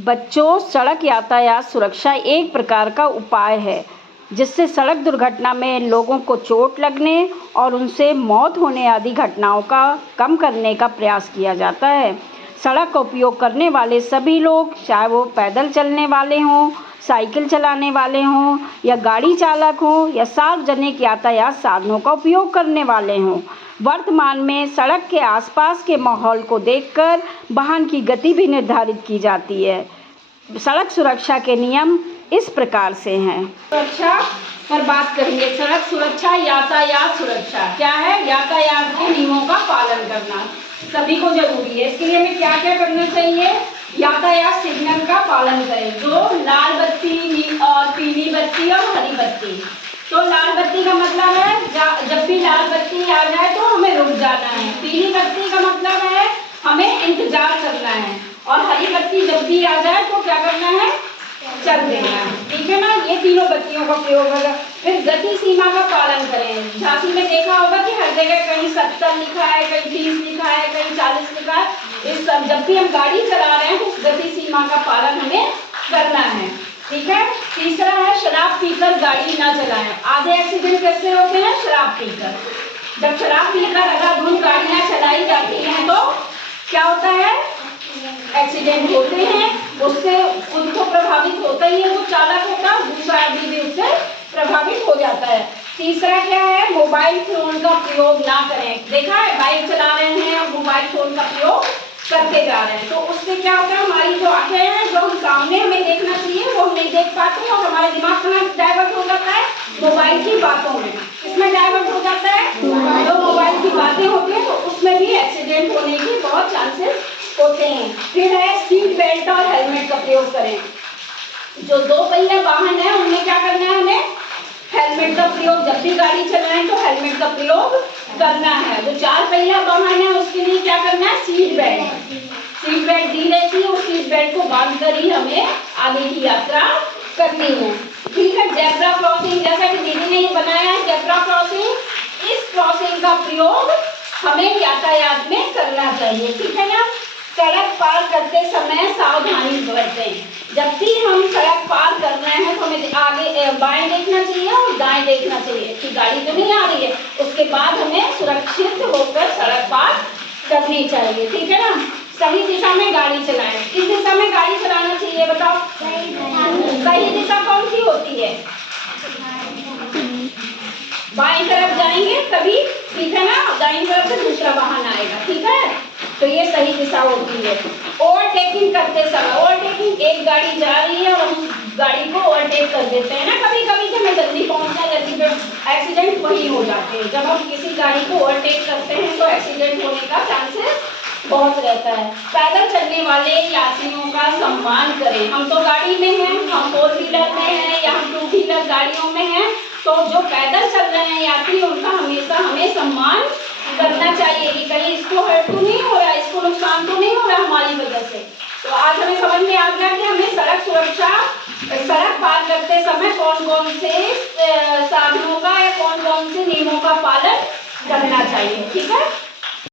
बच्चों, सड़क यातायात सुरक्षा एक प्रकार का उपाय है जिससे सड़क दुर्घटना में लोगों को चोट लगने और उनसे मौत होने आदि घटनाओं का कम करने का प्रयास किया जाता है। सड़क का उपयोग करने वाले सभी लोग, चाहे वो पैदल चलने वाले हों, साइकिल चलाने वाले हों या गाड़ी चालक हों या सार्वजनिक यातायात साधनों का उपयोग करने वाले हों, वर्तमान में सड़क के आसपास के माहौल को देखकर वाहन की गति भी निर्धारित की जाती है। सड़क सुरक्षा के नियम इस प्रकार से हैं। सुरक्षा पर बात करेंगे। सड़क सुरक्षा, यातायात सुरक्षा क्या है? यातायात के नियमों का पालन करना सभी को जरूरी है। इसके लिए हमें क्या क्या करना चाहिए? यातायात सिग्नल का पालन करें, जो लाल बत्ती और पीली बत्ती और हरी बत्ती। तो लाल बत्ती का मतलब है जब भी लाल बत्ती आ जाए तो हमें रुक जाना है। पीली बत्ती का मतलब है हमें इंतजार करना है, और हरी बत्ती जब भी आ जाए तो क्या करना है? चल देना है। ठीक है ना? ये तीनों बत्तियों का प्रयोग होगा। फिर गति सीमा का पालन करें। झांसी में देखा होगा कि हर जगह कहीं 70 लिखा है, कहीं 20 लिखा है, कहीं 40 लिखा है। इस सब जब भी हम गाड़ी चला रहे हैं तो उस गति सीमा का पालन हमें करना है। ठीक है। तीसरा है शराब पीकर गाड़ी ना चलाएं। आधे एक्सीडेंट कैसे होते हैं? शराब पीकर। जब शराब पीकर अंधाधुंध गाड़ियां चलाई जाती हैं तो क्या होता है? एक्सीडेंट होते हैं। उससे खुद को प्रभावित होता ही है वो चालक होता है, दूसरा आदमी भी उससे प्रभावित हो जाता है। तीसरा क्या है? मोबाइल फोन का प्रयोग ना करें। देखा है, बाइक चला रहे हैं और मोबाइल फोन का प्रयोग करते जा रहे हैं तो उससे क्या होता है? हमारी जो आंखें हैं, जो हम सामने हमें देखना चाहिए वो हम नहीं देख पाते और हमारे दिमाग कहाँ डाइवर्ट हो जाता है? मोबाइल की बातों में। किसमें डाइवर्ट हो जाता है? जो मोबाइल की बातें होती है तो उसमें भी एक्सीडेंट होने की बहुत चांसेस होते हैं। फिर है सीट बेल्ट और हेलमेट का प्रयोग करें। जो दो पहिया वाहन है उनमें क्या करना है? हमें हेलमेट का प्रयोग, जब भी गाड़ी चलाएं तो हेलमेट का प्रयोग करना है। जो चार पहिया वाहन है उसके लिए क्या करना है? सीट बेल्ट दी रहती है, उस सीट बेल्ट को बांधकर ही हमें आगे की यात्रा करनी है। ठीक है। जेब्रा क्रॉसिंग, जैसा कि दीदी ने ये बनाया है जेब्रा क्रॉसिंग, इस क्रॉसिंग का प्रयोग हमें यातायात में करना चाहिए। ठीक है ना? सड़क पार करते समय सावधानी बरतें। जब भी हम सड़क पार कर रहे हैं तो हमें आगे बाएं देखना चाहिए और दाएं देखना चाहिए कि गाड़ी तो नहीं आ रही है। उसके बाद हमें सुरक्षित होकर सड़क पार करनी चाहिए। ठीक है ना? सही दिशा में गाड़ी चलाएं। किस दिशा में गाड़ी चलाना चाहिए बताओ? सही दिशा कौन सी होती है? बाएं तरफ जाएंगे तभी। ठीक है ना? दाईं तरफ से दूसरा वाहन आएगा। ठीक है, तो ये सही दिशा होती है। ओवरटेकिंग करते समय, ओवरटेकिंग, एक गाड़ी जा रही है और हम गाड़ी को ओवरटेक कर देते हैं ना कभी कभी कि हमें जल्दी पहुंचना है, जल्दी पे एक्सीडेंट वही हो जाते हैं। जब हम किसी गाड़ी को ओवरटेक करते हैं तो एक्सीडेंट होने का चांसेस बहुत रहता है। पैदल चलने वाले यात्रियों का सम्मान करें। हम तो गाड़ी में हैं, हम 4 व्हीलर में हैं या हम 2 व्हीलर गाड़ियों में हैं, तो जो पैदल चल रहे हैं यात्री उनका हमेशा हमें सम्मान करना चाहिए कि कहीं इसको हर्ट तो नहीं हो रहा, इसको नुकसान तो नहीं हो रहा हमारी वजह से। तो आज हमें समझ में आ गया कि हमें सड़क सुरक्षा, सड़क पार करते समय कौन कौन से साधनों का या कौन कौन से नियमों का पालन करना चाहिए। ठीक है।